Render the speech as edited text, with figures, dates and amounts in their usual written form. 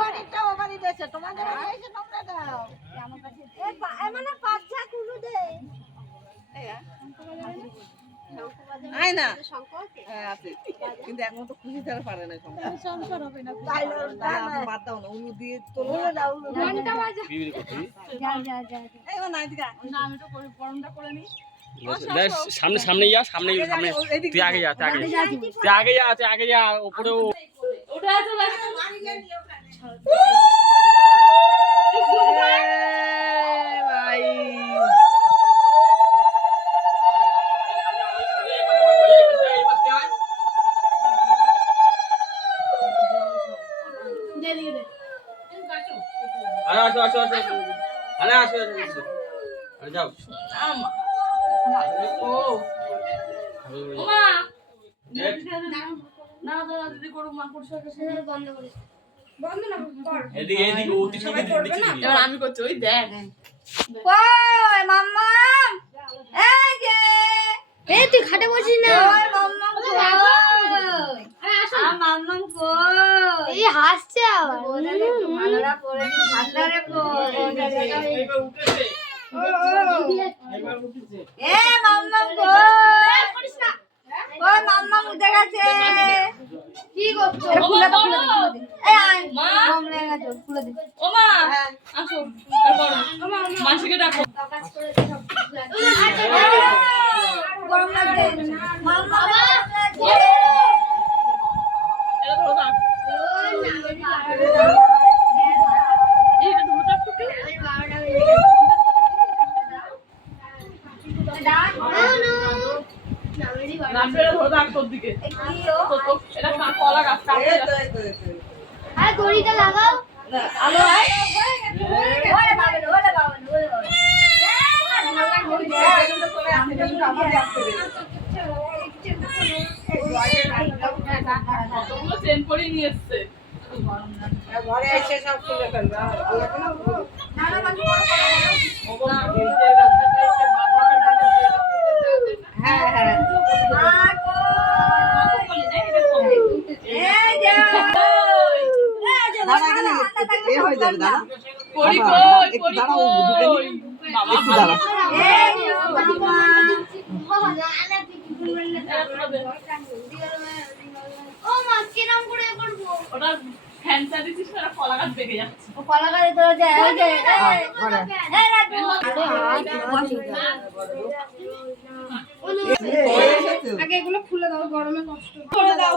বাড়িটা ও বাড়ি দিয়েছে তোমাদের বাড়ি এসে তোমরা দাও আমার কাছে এই মানে পাঁচটা কুলু দে আয় না হ্যাঁ আছে কিন্তু এখন তো খুশি ছাড়া পারে না সংসার হবে না তাইলে বাদ দাও না উলু দিয়ে তোলো দাও ঘন্টা বাজে যা এই না এদিকে না আমি তো গরমটা করে নি সামনে সামনে যা সামনে সামনে তুই আগে যা তুই আগে যা উপরে ওটা আছে ভাই যাও আমি করছি ওই দেখ মাম্মা এই তুই খাটে বসিস না এই হাসছে উঠে গেছে কি করছো মাসিকে ডাকো গরম লাগছে দড়িটা লাগাও আলো চেন করে নিয়ে এসছে ঘরে এসে সব খুলে ফেলবে হ্যাঁ হ্যাঁ আগে এগুলো খুলে দাও গরমে কষ্ট করে দাও